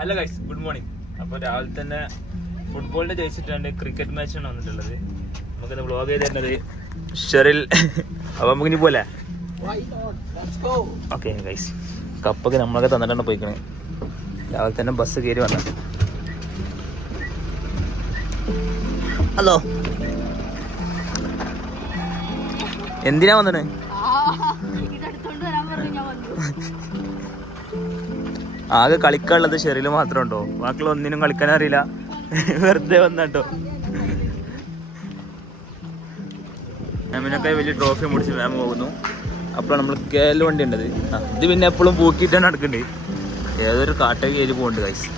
Hello guys, good morning. അപ്പോൾ രാവിലെ തന്നെ ഫുട്ബോളിൻ്റെ ജയിച്ചിട്ടുണ്ട്, ക്രിക്കറ്റ് മാച്ചാണ് വന്നിട്ടുള്ളത്. നമുക്കിന്ന് വ്ളോഗ് ചെയ്ത് തരുന്നത് ഷെറിൽ. അപ്പോൾ നമുക്കിനി പോലെ ഓക്കെ ഗൈസ്, കപ്പൊക്കെ നമ്മളൊക്കെ തന്നിട്ടാണ് പോയിക്കണേ. രാവിലെ തന്നെ ബസ് കയറി വന്നത്. ഹലോ, എന്തിനാ വന്നത്? ആകെ കളിക്കാനുള്ളത് ഷെറിൽ മാത്രം ഉണ്ടോ? ബാക്കിയുള്ള ഒന്നിനും കളിക്കാൻ അറിയില്ല, വെറുതെ വന്നോ. മാമിനൊക്കെ വലിയ ട്രോഫി മുടിച്ച് മാം പോകുന്നു. അപ്പോൾ നമ്മൾ കേരള വണ്ടി ഉണ്ടത്. ഇത് പിന്നെ എപ്പോഴും പൂക്കിയിട്ടാണ് നടക്കുന്നുണ്ട്. ഏതൊരു കാട്ടേക്ക് കയറി പോകുന്നുണ്ട് ഗൈസ്.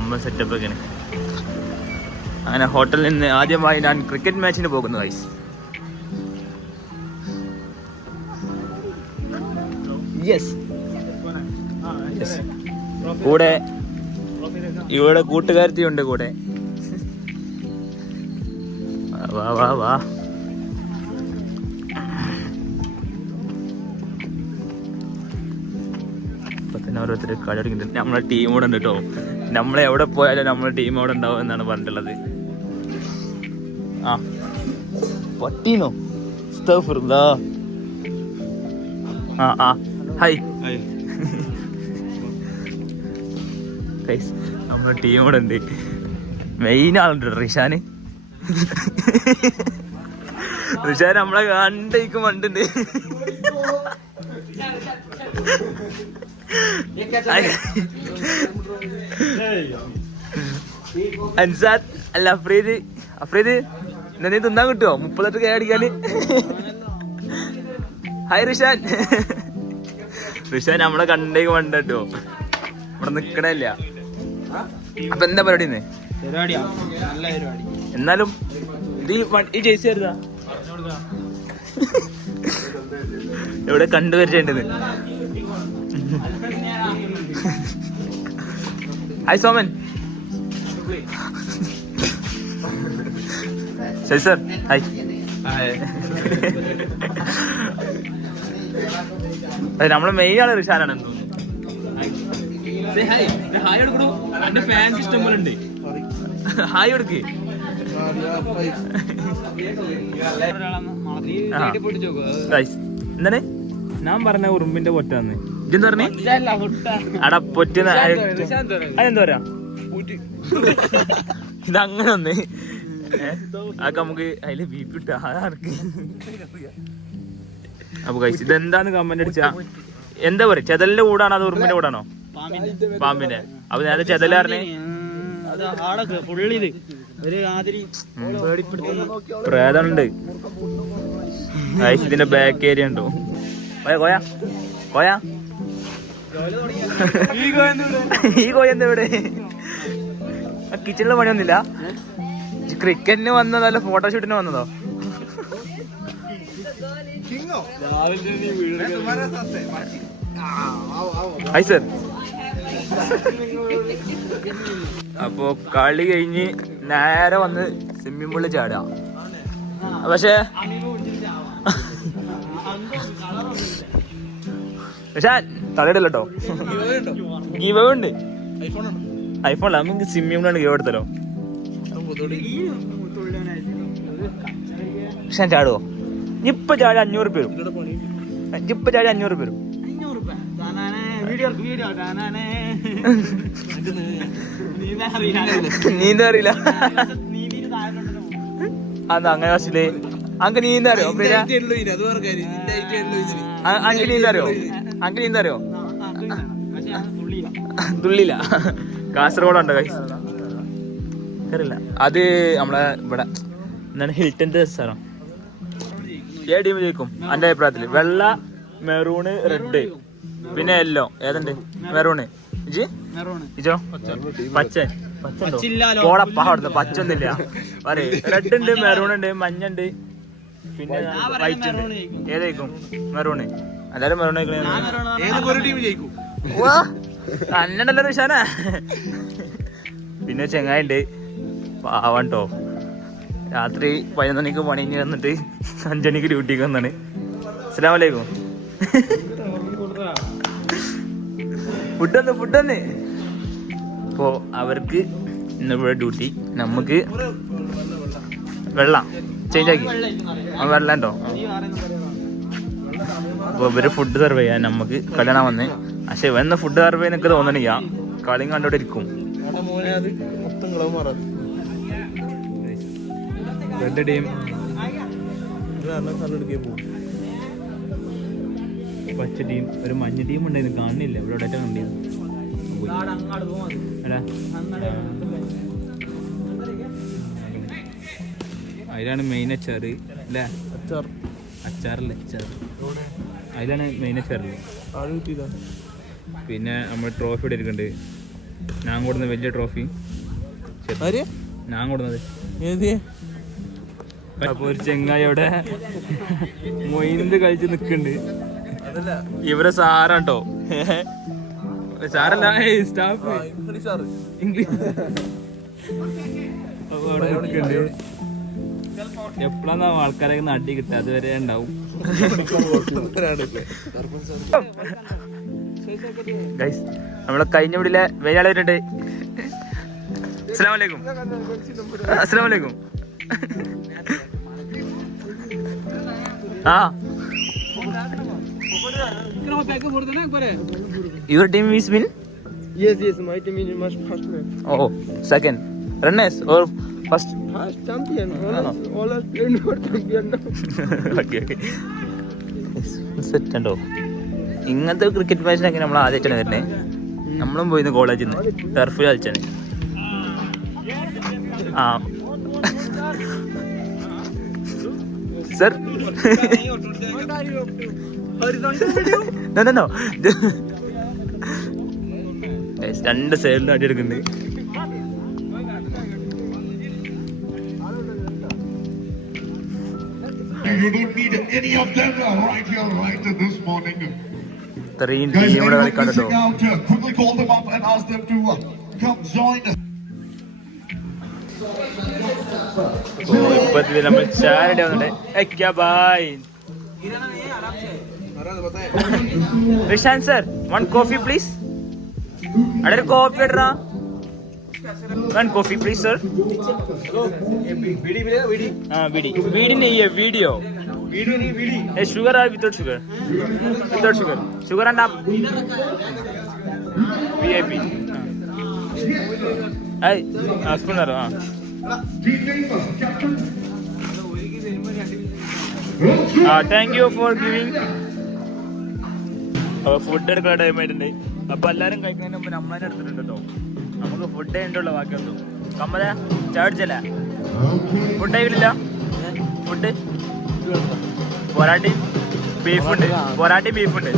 ഒമ്പത് സെറ്റപ്പൊക്കെയാണ്. അങ്ങനെ ഹോട്ടലിൽ നിന്ന് ആദ്യമായി ഞാൻ ക്രിക്കറ്റ് മാച്ചിന് പോകുന്നു ഗൈസ്. യെസ്, കൂടെ ഇവിടെ കൂട്ടുകാരത്തി ഉണ്ട് കൂടെ. വാ വാ വാ. ഇപ്പൊ തന്നെ ഓരോരുത്തർ കളി തുടങ്ങിയിട്ടുണ്ട്. നമ്മളെ ടീം കൂടെ ഉണ്ട് കേട്ടോ. നമ്മളെ എവിടെ പോയാലും നമ്മളെ ടീം അവിടെ ഉണ്ടാവും എന്നാണ് പറഞ്ഞിട്ടുള്ളത്. ആ പറ്റീനോ? ആ ആ ഹായ്. നമ്മളെ ടീം കൂടെ ഉണ്ട്. മെയിൻ ആളുണ്ട് റിഷാന്. റിഷാൻ നമ്മളെ കണ്ടേക്കും വണ്ടുണ്ട്. അൻസാദ് അല്ല അഫ്രീദ്. അഫ്രീദ് എന്നാ നീ തിന്നാൻ കിട്ടുമോ 38 കൈ അടിക്കാന്? ഹായ് റിഷാൻ. റിഷാൻ നമ്മളെ കണ്ടേക്ക് വണ്ട കേട്ടോ. ഇവിടെ നിക്കണില്ല. അപ്പൊ എന്താ പരിപാടി? എന്നാലും ഈ ജേഴ്സി ആയിരുന്നാ എവിടെ കണ്ടുവരേണ്ടത്? ഹായ് സോമൻ. ശരി സർ. ഹായ്. നമ്മളെ മെയിൻ ആള് റിഷാനാണ് തോന്നുന്നു. ഹായ് എടുക്കണു. എന്റെ ഫാൻസ് ഇഷ്ടം പോലെ ഉണ്ട്. ഹായ് എടുക്ക്. എന്താണ് ഞാൻ പറഞ്ഞ ഉറുമ്പിന്റെ പൊറ്റാന്ന് ഇതെന്താ പറഞ്ഞേ? അടാ പൊറ്റുന്ന അതെന്താ പറയാ? ഇതങ്ങനെ ഒന്ന് അതൊക്കെ നമുക്ക് അതില് ബീപ്പ് ഇട്ടാ. അപ്പൊ കഴിച്ചു ഇതെന്താന്ന് കമന്റ് അടിച്ചാ എന്താ പറയാ? ചെതലിന്റെ കൂടാണോ അത് ഉറുമ്പിന്റെ കൂടാണോ? പാമ്പിന്റെ. അപ്പൊ നേരത്തെ ചെതലാറിനെ പ്രേതമുണ്ട്. ഇതിന്റെ ബാക്ക് ഏരിയ ഉണ്ടോ? കോയ കോയ ഈ കോയ എന്താ ഇവിടെ? കിച്ചണിലെ പണിയൊന്നുമില്ല. ക്രിക്കറ്റിന് വന്നതല്ല ഫോട്ടോഷൂട്ടിന് വന്നതോ? Hi sir. അപ്പോ കളി കഴിഞ്ഞ് നേരെ വന്ന് സ്വിമ്മിംഗ് പൂളിൽ ചാടുക. പക്ഷേ തലയിടല്ലോ കേട്ടോ. ഗീവ് ഉണ്ട്. ഐഫോണില്ല, നമുക്ക് സ്വിമ്മിംഗ് പൂളാണ് ഗീവ് എടുത്തല്ലോ. പക്ഷെ ഞാൻ ചാടുവോ? ഇപ്പൊ ചാടി 500 വരും. ഇപ്പൊ ചാടി 500 വരും. നീന്താ അറിയില്ല. അതാ അങ്ങനെ വശില്ലേ അങ്ക് നീന്താ അറിയോ? അങ്ക് നീന്താ അറിയോ? അങ്ക് നീന്താ അറിയോ? തുള്ളില്ല. കാസർഗോഡുണ്ടോ കൈസ്? അറിയില്ല. അത് നമ്മളെ ഇവിടെ എന്താണ് ഹിൽട്ടന്റെ സ്ഥലം. ഏ ടീം ജയിക്കും എന്റെ അഭിപ്രായത്തില്? വെള്ള, മെറൂണ്, റെഡ്, പിന്നെ യെല്ലോ. ഏതുണ്ട്? മെറൂണ്. ഇജോ പച്ച. പച്ച പച്ചൊന്നുമില്ല. പറയേ റെഡ് ഉണ്ട്, മെറൂൺ ഉണ്ട്, മഞ്ഞ ഉണ്ട്, പിന്നെ വൈറ്റ് ഉണ്ട്. ഏതായിരിക്കും? മെറൂണ്. എല്ലാരും മെറൂൺ കന്നഡല്ലോ റിഷാന. പിന്നെ ചെങ്ങായിണ്ട് പാവട്ടോ. രാത്രി 11 മണിക്ക് പണി കഴിഞ്ഞ് വന്നിട്ട് 5 മണിക്ക് ഡ്യൂട്ടിക്ക് വന്നാണ്. അസ്സലാമു അലൈക്കും. ഫുഡ് അപ്പോൾ അവർക്ക് ഇന്നിവിടെ ഡ്യൂട്ടി, നമുക്ക് വെള്ളം ചേഞ്ച് ആക്കി വെള്ളം ഉണ്ടോ. അപ്പോൾ ഇവര് ഫുഡ് സെർവ് ചെയ്യാൻ നമുക്ക് കളിയാണാൻ വന്ന്. പക്ഷെ ഇവന്ന് ഫുഡ് സെർവ് ചെയ്യാൻ എനിക്ക് തോന്നണില്ല, കളിയും കണ്ടോടെ ഇരിക്കും. റെഡ് ടീം പച്ച ടീം, ഒരു മഞ്ഞ ടീം ഉണ്ടായിരുന്നു, കാണുന്നില്ല ഇവിടെ എവിടെ കണ്ടിരുന്നു. അതിലാണ് മെയിൻ അച്ചാറ് അല്ലേ? അച്ചാറല്ലേ അതിലാണ് മെയിൻ അച്ചാറില്ലേ. പിന്നെ നമ്മൾ ട്രോഫി ഇവിടെ ഇരിക്കുന്നുണ്ട്. ഞാൻ കൊടുക്കുന്ന വലിയ ട്രോഫി ഞാൻ കൊടുക്കുന്നത്. അപ്പൊ ഒരു ചെങ്ങായി അവിടെ മൊയിന്ത് കളിച്ച് നിക്കുന്നുണ്ട്. ഇവരെ സാറാട്ടോ, സാറല്ല സ്റ്റാഫ് ഇംഗ്ലീഷ്. അപ്പൊ അവിടെ നിൽക്കുന്നുണ്ട്. എപ്പോഴാണ് ആൾക്കാരെ നടി കിട്ടുക, അതുവരെ ഉണ്ടാവും. നമ്മളെ കഴിഞ്ഞ വീട്ടിലെ വേയാളെ വരുന്നുണ്ട്. അസ്സലാമലൈക്കും. അസ്സലാമലൈക്കും. Your team is win? Yes, my team is much faster. Oh, second. Runners or first? First champion. All are playing for champion now. Okay. Set ഉണ്ടോ? ഇങ്ങനത്തെ ക്രിക്കറ്റ് മാച്ചിനൊക്കെ നമ്മൾ ആദ്യമായിട്ടാണ് വരുന്നത്. നമ്മളും പോയിന്ന് കോളേജിൽ നിന്ന് ടർഫ് കളിച്ചാണ്. സർ രണ്ട് സൈഡിൽ അടി എടുക്കുന്നുണ്ട്. You don't need any of them right here, right this morning. ഇത്രയും Guys, ടീം ഇവിടെ anyone കളിക്കാട്ടോ. missing out, quickly call them up and ask them to come join us. ഇപ്പൊ നമ്മൾ ചാരടി വന്നിട്ട് Rishan sir, one coffee please. അവിടെ ഒരു coffee ഇടറാ. One coffee please sir. വീടി നെയ്യ് വീഡിയോ. ഷുഗർ ആ without sugar? Without sugar. Sugar and VIP. Spoon തരോ? Thank you for giving. അപ്പോൾ ഫുഡ് എടുക്കുന്ന ടൈം ആയിട്ടുണ്ട്. അപ്പോൾ എല്ലാവരും കഴിക്കുന്നതിന് മുമ്പ് നമ്മളെ എടുത്തിട്ടുണ്ട് കേട്ടോ. നമുക്ക് ഫുഡ് ഉണ്ടല്ലോ ബാക്കിയൊന്നും. കമ്മല ചാടിച്ചല്ലേ ഫുഡ് കഴിക്കില്ല? ഫുഡ് പൊറാട്ടി ബീഫുണ്ട്. പൊറാട്ടി ബീഫുണ്ട്,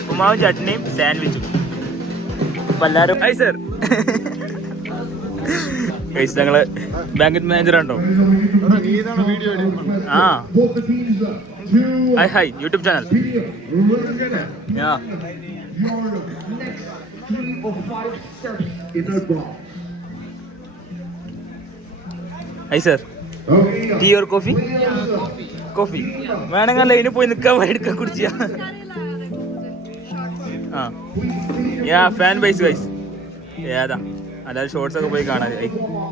ഉപ്പുമാവും ചട്നിയും സാൻഡ്വിച്ചും. അപ്പം എല്ലാവരും ഹായ് സർ. ഗൈസ് ഞങ്ങള് ബാങ്ക് മാനേജർ ഉണ്ടോ? Hi YouTube channel. Hi sir. Tea or coffee? Coffee വേണമെങ്കിൽ ലൈന് പോയി നിൽക്കാൻ എടുക്കാൻ കുടിച്ചാ. ഫാൻ ബൈസ് ഗൈസ്. ഏതാ അല്ലാതെ ഷോർട്സ് ഒക്കെ പോയി കാണാൻ.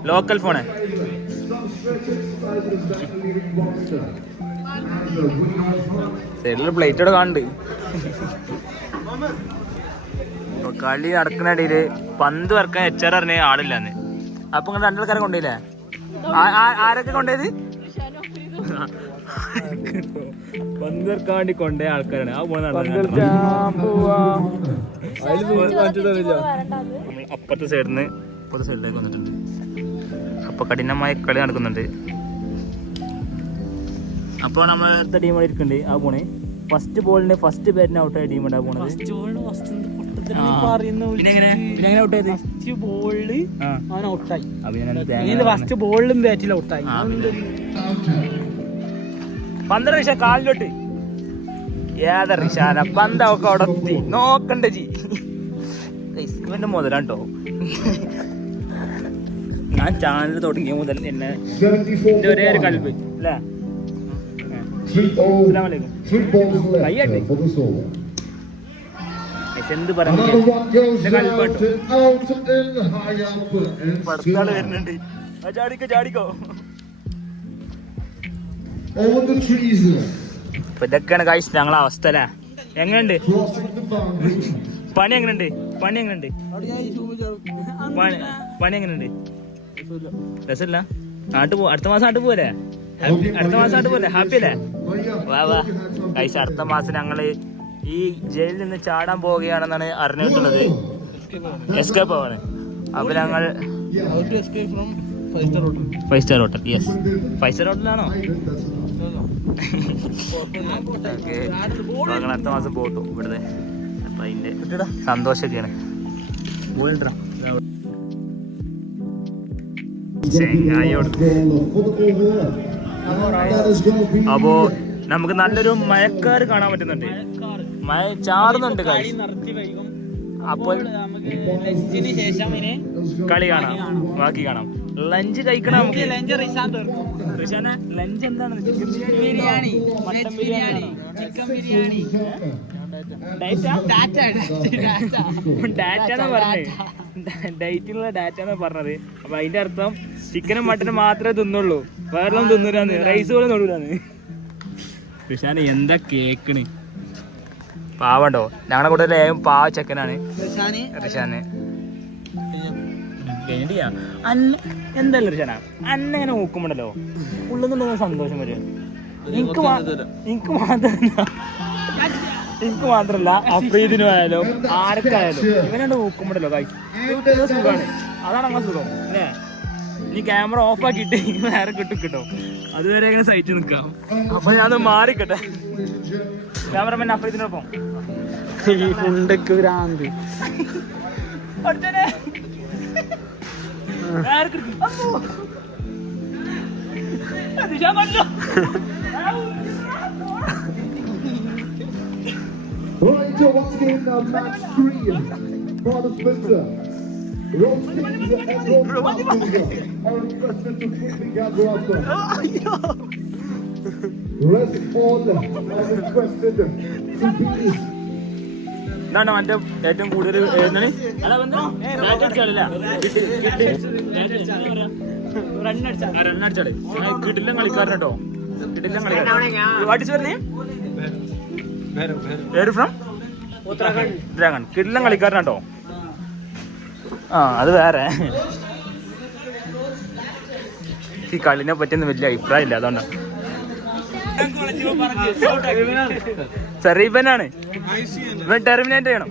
ലോക്കൽ ഫോണേ. സൈഡിൽ പ്ലേറ്റോടെ കാണുന്നുണ്ട്. കളി നടക്കുന്നിടയില് പന്ത് വറക്കാൻ HR അറിഞ്ഞ ആളില്ലാന്ന്. അപ്പൊ നിങ്ങൾ രണ്ടാൾക്കാരെ കൊണ്ടുപോയില്ലേ? ആരൊക്കെ കൊണ്ടുപോയത്? പന്ത് വറക്കാൻ വേണ്ടി കൊണ്ടുപോയ ആൾക്കാരാണ്. ആ അപ്പുറത്തെ സൈഡിന്ന് ഇപ്പുറത്തെ സൈഡിലേക്ക് വന്നിട്ടുണ്ട്. അപ്പൊ കഠിനമായ കളി നടക്കുന്നുണ്ട്. അപ്പോൾ നമ്മളത്തെ ടീം അവിടെ ഇരിക്കുന്നുണ്ട്. ആ പോണേ ഫസ്റ്റ് ബോളിന് ഫസ്റ്റ് ബാറ്റിന് ഔട്ടായ ടീം ഉണ്ടാ പോണത്. ഫസ്റ്റ് ബോളിലും ബാറ്റിലും ഔട്ടായി. 15 നിമിഷം കാലിലോട്ട്. ഏതാ റിഷാന പന്തൊക്കെ അവിടെ എത്തി നോക്കണ്ട ജി. ഇവന്റെ മുതലാട്ടോ. ഞാൻ ചാനൽ തുടങ്ങിയ മുതൽ എന്നെ ഒരേ ഒരു കൽബ് അല്ലേ? എന്ത് Another one goes പറയുന്നത് out and high up. പടുത്താള് വരുന്നുണ്ട്. ചാടിക്കോ. Over the trees. അപ്പൊ ഇതൊക്കെയാണ് ഗൈസ് ഞങ്ങളെ അവസ്ഥ അല്ലേ. എങ്ങനെയുണ്ട് Crossing the boundary. പണി? എങ്ങനെയുണ്ട് പണി എങ്ങനെയുണ്ട്? രസമില്ല? അടുത്ത മാസം നാട്ടിൽ പോലെ ഹാപ്പി അല്ലേ? വാ ഗൈസ്, അടുത്ത മാസം ഞങ്ങള് ഈ ജയിലിൽ നിന്ന് ചാടാൻ പോവുകയാണെന്നാണ് അറിഞ്ഞിട്ടുള്ളത്. എസ്കേപ്പ് ആവാണ്. അപ്പൊ ഞങ്ങൾ 5 സ്റ്റാർ ഹോട്ടൽ. യെസ്, 5 സ്റ്റാർ ഹോട്ടലാണോ? അടുത്ത മാസം പോട്ടു ഇവിടുത്തെ. അപ്പൊ അതിന്റെ സന്തോഷൊക്കെയാണ്. അപ്പോ നമുക്ക് നല്ലൊരു മഴക്കാറ് കാണാൻ പറ്റുന്നുണ്ട്. മഴ ചാടുന്നുണ്ട്. അപ്പോൾ കളി കാണാം, ബാക്കി കാണാം. ലഞ്ച് കഴിക്കണം നമുക്ക്. റിഷാനെ, ലഞ്ച് എന്താണ്? Biryani, veg biryani, chicken biryani. ഡാറ്റാണ് പറഞ്ഞത്. ഡയറ്റിലുള്ള ഡാറ്റാണ് പറഞ്ഞത്. അപ്പൊ അതിന്റെ അർത്ഥം ചിക്കനും മട്ടനും മാത്രമേ തിന്നുള്ളൂ, വേറെ തിന്നൂരാന്ന്. റൈസ് പോലും തൊടൂലാന്ന്. റിഷാന് എന്താ കേക്കണ്? പാവണ്ടോ, ഞങ്ങളെ കൂടെ ലേയും പാവ ചെക്കനാണ് റിഷാന്. എന്തല്ല റിഷാന, അന്ന ഇങ്ങനെ നോക്കുമ്പോണ്ടല്ലോ ഉള്ളതെന്നുള്ള സന്തോഷം വരും. എനിക്ക് മാത്രല്ല അഫ്രീദിനും ആയാലും ആർക്കായാലും ഇവനെ നോക്കുമ്പോണ്ടല്ലോ സുഖമാണ്. അതാണ് നമ്മളെ സുഖം അല്ലേ? നീ ക്യാമറ ഓഫ് ആക്കിയിട്ട് വേറെ കിട്ടും. അതുവരെ ഇങ്ങനെ സഹിച്ചു നിൽക്കാം. അപ്പൊ ഞാൻ മാറിക്കട്ടെ. ക്യാമറമാൻ അഫ്രീദിനൊപ്പം ഭ്രാന്ത് Right, so once again, match 3 for the Spencer. Rose Kings and Rose Masters are requested to quickly gather up. Rest all are requested to be. എന്താണ് മറ്റേ ഏറ്റവും കൂടുതൽ റണ്ണടിച്ചാള് കിടിലം കളിക്കാരൻ കേട്ടോ. കിടിലം കളിക്കാരൻ. ഫ്രം ഉത്തരാഖണ്ഡ്. കിടിലം കളിക്കാരൻ കേട്ടോ. ആ, അത് വേറെ. ഈ കളിനെ പറ്റിയൊന്നും വലിയ അഭിപ്രായം ഇല്ല, അതുകൊണ്ടാണ്. ചെറിയപ്പനാണ് ഇവൻ. ടെർമിനേറ്റ് ചെയ്യണം.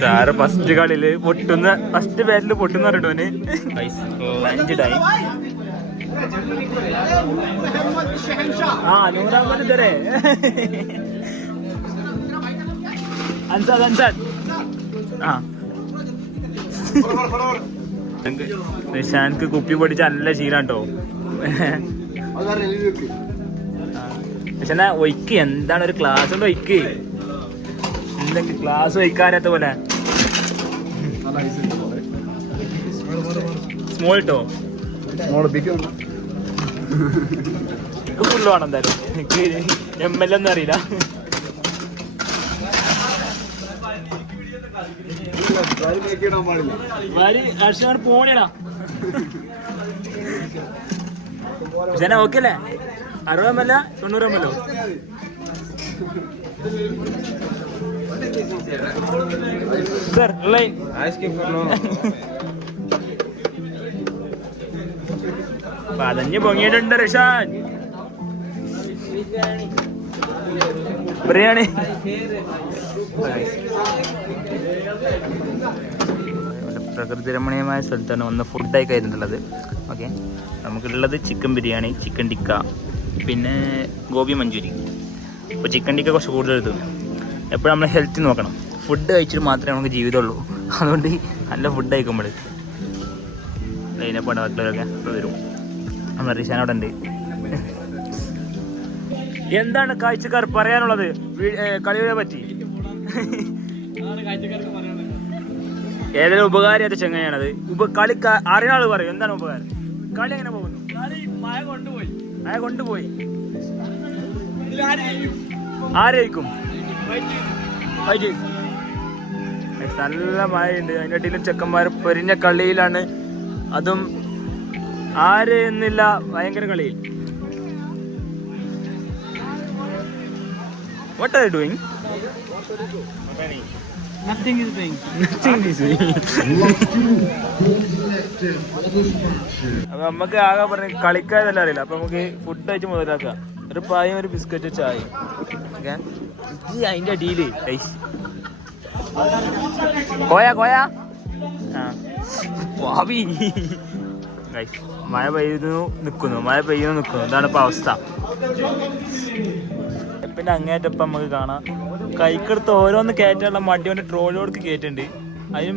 സാറ് ഫസ്റ്റ് കളിയില് ഫസ്റ്റ് ബാറ്റില് പൊട്ടുന്ന പറഞ്ഞിട്ടോന്. Lunch time. ആ, 100 തരേ. അൻസാദ്. ആ, നിഷാൻക്ക് കുപ്പി പൊടിച്ച നല്ല ശീലാട്ടോ. പക്ഷെ എന്നാ ഒയ്ക്ക് എന്താണ് ഒരു ക്ലാസ് കൊണ്ട് ഒയ്ക്ക് എന്തൊക്കെ ക്ലാസ് ഒയ്ക്കാനത്ത പോലെ. സ്മോൾ ഇട്ടോ, ഫുള്ള് വേണം എന്തായാലും. എനിക്ക് ML ഒന്നും അറിയില്ല. പോണിയടാ. പക്ഷെ ഓക്കെ അല്ലേ? 60 ml 90 ml. സർ പതഞ്ഞ് പൊങ്ങിയിട്ടുണ്ട് റിഷാൻ. ബിരിയാണി. പ്രകൃതി രമണീയമായ സ്ഥലത്താണ് ഒന്ന് ഫുഡായി കഴിഞ്ഞിട്ടുള്ളത്. ഓക്കെ, നമുക്കുള്ളത് ചിക്കൻ ബിരിയാണി, ചിക്കൻ ടിക്ക, പിന്നെ ഗോബി മഞ്ചൂരി. അപ്പോൾ ചിക്കൻ ടിക്ക കുറച്ച് കൂടുതൽ എടുത്തു. എപ്പോഴും നമ്മൾ ഹെൽത്ത് നോക്കണം. ഫുഡ് കഴിച്ചിട്ട് മാത്രമേ നമുക്ക് ജീവിതമുള്ളൂ. അതുകൊണ്ട് നല്ല ഫുഡ് കഴിക്കുമ്പോൾ ലൈനപ്പാട് ബാക്കിയുള്ളവരൊക്കെ ഇപ്പോൾ വരും. നമ്മൾ റിഷാൻ അവിടെ ഉണ്ട്. എന്താണ് കാഴ്ചക്കാർ പറയാനുള്ളത് കളിയെ പറ്റി? ഏതൊരു ഉപകാരമായിട്ട് ചെങ്ങനെയാണത്? കളി അറിയുന്ന ആള് പറയും എന്താണ് ഉപകാരം? കളി എങ്ങനെ പോകുന്നു? മഴ കൊണ്ടുപോയി ആരായിരിക്കും? നല്ല മഴയുണ്ട്. അതിൻ്റെ ഇടയിലും ചെക്കന്മാർ പൊരിഞ്ഞ കളിയിലാണ്. അതും ആര് എന്നില്ല, ഭയങ്കര കളിയിൽ. What are you doing? Nothing is doing. അപ്പൊ നമുക്ക് ആകെ പറഞ്ഞ് കളിക്കാതെല്ലാം അറിയില്ല. അപ്പൊ നമുക്ക് ഫുഡ് കഴിച്ച് മുതലാക്കാം. ഒരു പായും ഒരു ബിസ്ക്കറ്റ് ചായ. ഇത് അതിന്റെ അടിയില് കോയ ഭാവി മഴ പെയ്യുന്നു നിക്കുന്നു. ഇതാണ് ഇപ്പൊ അവസ്ഥ. പിന്നെ അങ്ങേറ്റപ്പം നമുക്ക് കാണാം കൈക്കെടുത്ത് ഓരോന്ന് കയറ്റാനുള്ള മടി കൊണ്ട് ട്രോളിയോടക്ക് കയറ്റുണ്ട്. അതിന്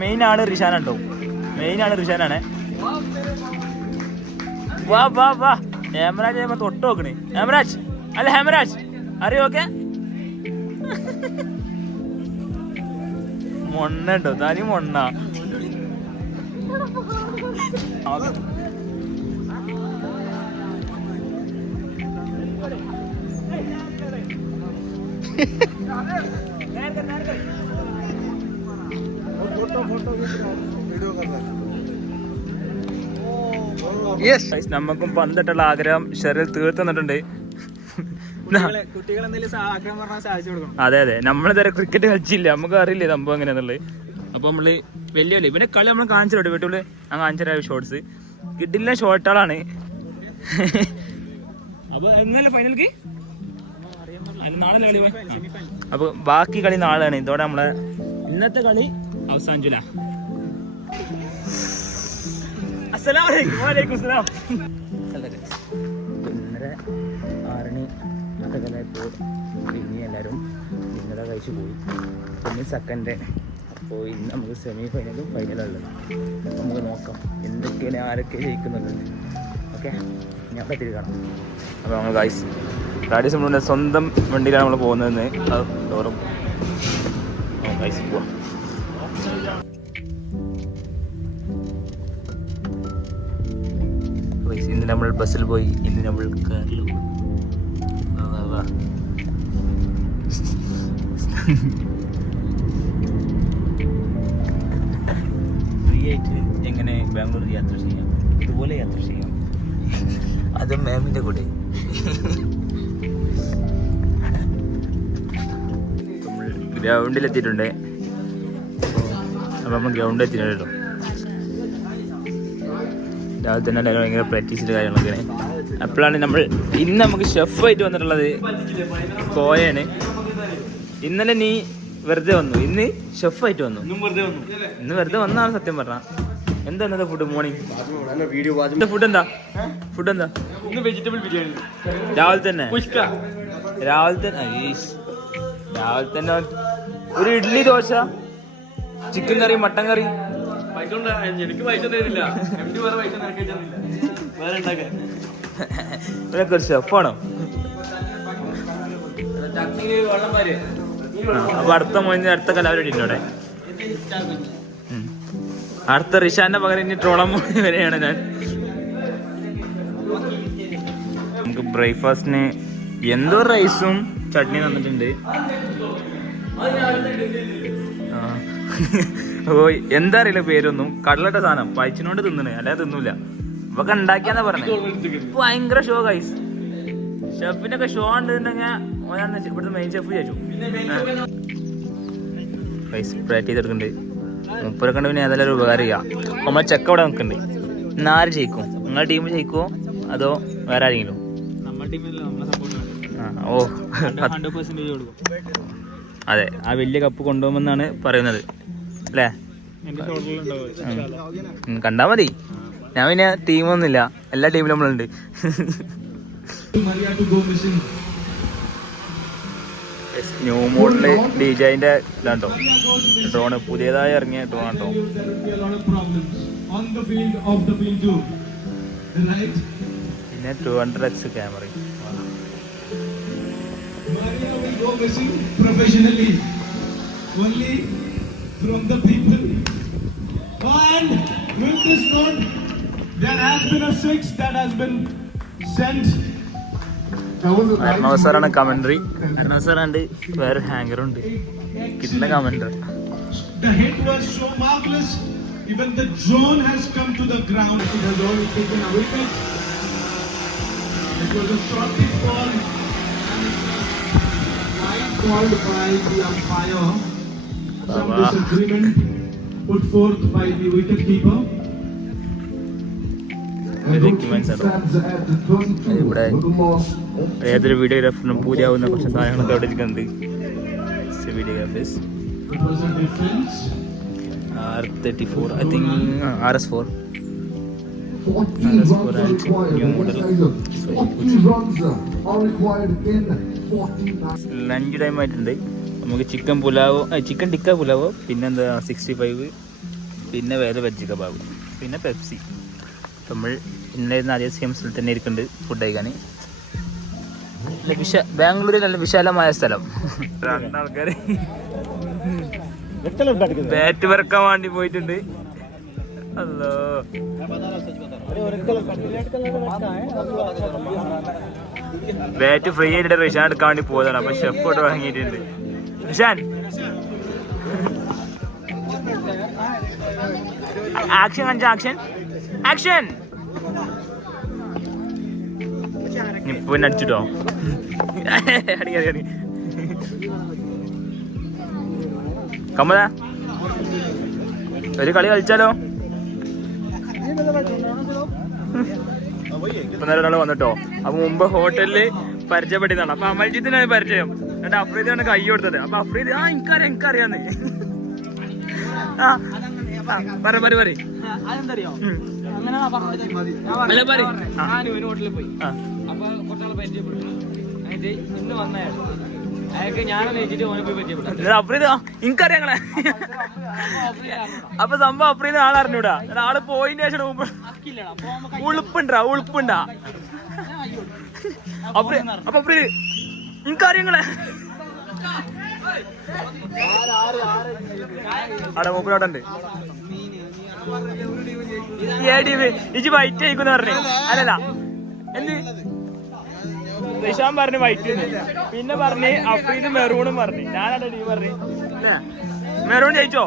മെയിൻ ആണ് റിഷാനുണ്ടോ? റിഷാനാണ്. വാ ഹേമരാജ് തൊട്ട് നോക്കണേ. ഹേമരാജ് അറിയോ? ഓക്കെ മൊണ്ണുണ്ടോ? തനി മൊണ്ണ. നമുക്കും പന്തിട്ടുള്ള ആഗ്രഹം ഷെറിൽ തീർത്തുന്നിട്ടുണ്ട്. അതെ നമ്മളിതുവരെ ക്രിക്കറ്റ് കളിച്ചില്ല, നമുക്ക് അറിയില്ല സംഭവം എങ്ങനെയാന്നുള്ളത്. അപ്പൊ നമ്മള് വലിയ ഇവന്റെ കളി നമ്മൾ കാണിച്ചിട്ടുണ്ട് വീട്ടില്. ഞാൻ കാണിച്ച ഷോർട്സ് കിട്ടില്ല, ഷോർട്ടുകളാണ്. അപ്പൊ എന്നല്ല ഫൈനൽക്ക് നാളെ കളി. അപ്പൊ ബാക്കി കളി നാളെയാണ്. ഇതോടെ നമ്മളെ ഇന്നത്തെ കളി അവസാനിച്ചില്ല. അസ്സലാമലൈക്കും. 6:00 അതേപോലെ ഇനി എല്ലാവരും ഇന്നലെ കഴിച്ച് പോയി. പിന്നെ സെക്കൻഡ്. അപ്പോൾ ഇന്ന് നമുക്ക് സെമി ഫൈനലും ഫൈനലുള്ളത്. നമുക്ക് നോക്കാം എന്തൊക്കെയാണ് ആരൊക്കെ ജയിക്കുന്നുണ്ട്. ഓക്കെ, ഞാൻ പറ്റിരി കാണാം. അപ്പോൾ നമ്മൾ ഗാഡീസ് നമ്മളുടെ സ്വന്തം വണ്ടിയിലാണ് നമ്മൾ പോകുന്നതെന്ന്. അത് ഡോറും ഗൈസ് പോവാം. ഇന്ന് നമ്മൾ ബസ്സിൽ പോയി, ഇന്ന് നമ്മൾ കാറിൽ പോയി. ഫ്രീ ആയിട്ട് എങ്ങനെ ബാംഗ്ലൂർ യാത്ര ചെയ്യാം, ഇതുപോലെ യാത്ര ചെയ്യാം. അത് മാമിൻ്റെ കൂടെ. നമ്മൾ ഗ്രൗണ്ടിലെത്തിയിട്ടുണ്ട്. അപ്പോൾ നമ്മൾ ഗ്രൗണ്ടിലെത്തിയിട്ടുണ്ട് കേട്ടോ. രാവിലെ തന്നെ ഭയങ്കര പ്രാക്ടീസിൻ്റെ കാര്യങ്ങളൊക്കെയാണ്. അപ്പോഴാണ് ഇന്ന് നമുക്ക് ഷെഫായിട്ട് വന്നിട്ടുള്ളത് കോയാണ്. ഇന്നലെ നീ വെറുതെ വന്നു, ഇന്ന് ഷെഫായിട്ട് വന്നു. ഇന്ന് വെറുതെ വന്നാണ് സത്യം പറഞ്ഞ. എന്താ ഇന്നത്തെ ഫുഡ്? മോർണിംഗ് ഫുഡ് എന്താ? വെജിറ്റബിൾ ബിരിയാണി. രാവിലെ തന്നെ ഒരു ഇഡ്ഡലി, ദോശ, ചിക്കൻ കറി, മട്ടൻ കറി. എനിക്ക് പൈസ തരുന്നില്ല. ഇവരൊക്കെ ഒരു ഷെഫാണോ? അപ്പൊ അടുത്ത കലാപരിപാടി ഉണ്ട് അവിടെ. അടുത്ത റിഷാന്റെ പകരം ഇനി ട്രോളം വരെയാണ് ഞാൻ. നമുക്ക് ബ്രേക്ക്ഫാസ്റ്റിന് എന്തോ റൈസും ചട്നി തന്നിട്ടുണ്ട്. ഓ എന്താ അറിയില്ല പേരൊന്നും. കടലട്ട സാധനം പയച്ചിനോണ്ട് തിന്നണേ, അല്ലാതെ തിന്നൂല. ഇവക്കെ ഉണ്ടാക്കിയാന്നാ പറഞ്ഞത്. ഭയങ്കര ഷോ ഗൈസ്. ഷെഫിനൊക്കെ ഷോ ഉണ്ടെന്നുണ്ടെങ്കിൽ ഇവിടുത്തെ മെയിൻ ഷെഫ് ചോദിച്ചു. ഗൈസ് പ്രാക്ടീസ് ചെയ്തെടുക്കുന്നുണ്ട്. മുപ്പരെ കണ്ട് പിന്നെ ഏതായാലും ഒരു ഉപകാരം ചെയ്യാം. നമ്മളെ ചെക്ക അവിടെ നിൽക്കുന്നുണ്ട്. ഇന്ന് ആര് ജയിക്കും? നിങ്ങളുടെ ടീം ജയിക്കുമോ അതോ വേറെ ആരെങ്കിലും? ഓ അതെ, ആ വലിയ കപ്പ് കൊണ്ടുപോകുമെന്നാണ് പറയുന്നത് അല്ലേ? കണ്ടാ മതി. ഞാൻ പിന്നെ ടീമൊന്നുമില്ല, എല്ലാ ടീമിലും നമ്മളുണ്ട്. ന്യൂ മോഡല് ഡിജൈന്റെ ഇതാണ്ടോ ഡ്രോണ്, പുതിയതായി ഇറങ്ങിയ ഡ്രോൺ ആട്ടോ. പിന്നെ 200x camera. overseen professionally, only from the people. And with this note, there has been a 6 that has been sent. Arnav സാറാണ് കമന്ററി. അർണവ് സാറുണ്ട്, വേറെ ഹാങ്കറുണ്ട്, കിട്ടുന്ന commentary. The hit was so marvelous. Even the drone has come to the ground. It has already taken a wicket. It was a short kick ball. Line called by the umpire. Some disagreement put forth by the wicketkeeper. ഇവിടെ ഏതൊരു വീഡിയോഗ്രാഫറിനും പൂജയാവുന്ന കുറച്ച് സാധനങ്ങളൊക്കെ അവിടെ ഇരിക്കുന്നുണ്ട്. Videographers It was a difference. R34, I think RS4. 14 runs are required. So 40 runs are required in 49. Lunch time ആയിട്ടുണ്ട്. നമുക്ക് chicken pulao, chicken tikka pulao, പിന്നെ എന്താ 65, പിന്നെ വേറെ വെജ് കബാബ്, പിന്നെ പെപ്സി. നമ്മൾ ഇന്നലെ ആദ്യ സെയിം സ്ഥലത്ത് തന്നെ ഇരിക്കുന്നുണ്ട് ഫുഡ് കഴിക്കാൻ. ബാംഗ്ലൂരിൽ നല്ല വിശാലമായ സ്ഥലം. രണ്ടാൾക്കാർ ബാറ്റ് പറക്കാൻ വേണ്ടി പോയിട്ടുണ്ട്. അല്ലോ ബാറ്റ് ഫ്രീ ആയിട്ട് റിഷാൻ എടുക്കാൻ വേണ്ടി പോയതാണ്. അപ്പൊ ഷെഫ് ഇട്ട് വാങ്ങിയിട്ടുണ്ട്. റിഷാൻ ആക്ഷൻ കാണിച്ച ആക്ഷൻ ആക്ഷൻ ഇപ്പൊ അടിച്ചിട്ടോ. അടി അടി അടി കമ്മല ഒരു കളി കളിച്ചാലോ? ഇപ്പൊ നേരെ ഒരാൾ വന്നിട്ടോ. അപ്പൊ മുമ്പ് ഹോട്ടലില് പരിചയപ്പെട്ടിയതാണ്. അപ്പൊ അമൽജിത്തിനാണ് പരിചയം. എന്നിട്ട് അഫ്രീദാണ് കൈ കൊടുത്തത്. അപ്പൊ അഫ്രീദ് എനിക്കറിയാന്ന്. ആ പറ അതെന്തറിയോ, അങ്ങനെ ഞാൻ ഒരു ഹോട്ടലിൽ പോയി. അപ്പൊ കുറച്ചാൾ പരിചയപ്പെട്ടു. അതിന്റെ ഇന്ന് വന്നയാൾ അയാൾക്ക് ഞാനും വെച്ചിട്ട് ഓനെ പോയി പരിചയപ്പെട്ടു. അഫ്രീദ് എനിക്കറിയാങ്ങളെ. അപ്പൊ സംഭവം അഫ്രീദ് ആളറിഞ്ഞൂടാ. ആള് പോയിന്റ് ശേഷം ഉളുപ്പുണ്ടാ അപ്പൊ അഫ്രീദ് എനിക്കറിയാങ്ങളെ. അവിടെ മൂപ്പിലോട്ടുണ്ട്. ഇജ് വൈറ്റ് ആയിക്കുന്ന പറഞ്ഞു. അല്ലല്ല എന്ത് റിഷാൻ പറഞ്ഞു വൈറ്റ്, പിന്നെ പറഞ്ഞ് അഫ്രീദ് മെറൂണും പറഞ്ഞു. ഞാനാണ് ടീം പറഞ്ഞു. മെറൂൺ ജയിച്ചോ?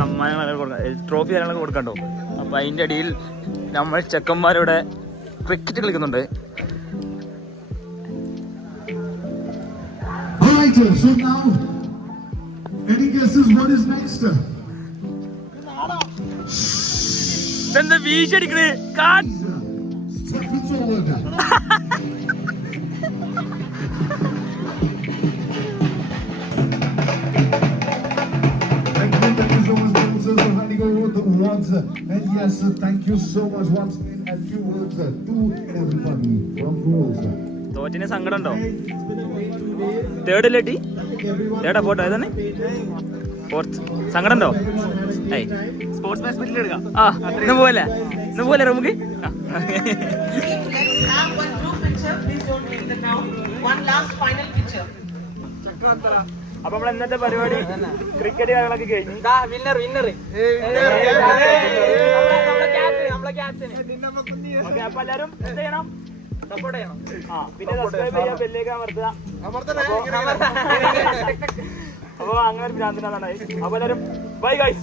സമ്മാനങ്ങൾ കൊടുക്കാം, ട്രോഫി കാര്യങ്ങളൊക്കെ കൊടുക്കണ്ടോ. അപ്പൊ അതിന്റെ അടിയിൽ നമ്മൾ ചെക്കന്മാരുടെ ക്രിക്കറ്റ് കളിക്കുന്നുണ്ട്. Alright, so now, any guesses what is next? എന്താ വീശടിക്കണ്? Step it forward. Thank you so much, sponsors, for handing over the awards. And yes, thank you so much once again. A few words to everybody from rules. തോറ്റിന് സങ്കടം ഉണ്ടോ? തേർഡിലെ tea തേർഡാ photo ഏതാണ്? Fourth. സങ്കടം ഉണ്ടോ? Sports match spirit എടുക്കാം. ആ ഇന്ന് പോലെ നമുക്ക്. അപ്പൊ നമ്മൾ ഇന്നത്തെ പരിപാടി ക്രിക്കറ്റ് കാര്യങ്ങളൊക്കെ കഴിഞ്ഞു. അപ്പൊ എല്ലാരും എന്ത് ചെയ്യണം? സപ്പോർട്ട് ചെയ്യണം. പിന്നെ സബ്സ്ക്രൈബ് ചെയ്യാൻ ബെല്ലേക്ക് അമർത്തുക. അപ്പൊ അങ്ങനെ ഒരു ഭ്രാന്തനാണ്. അപ്പൊ എല്ലാരും ബൈ ഗൈസ്.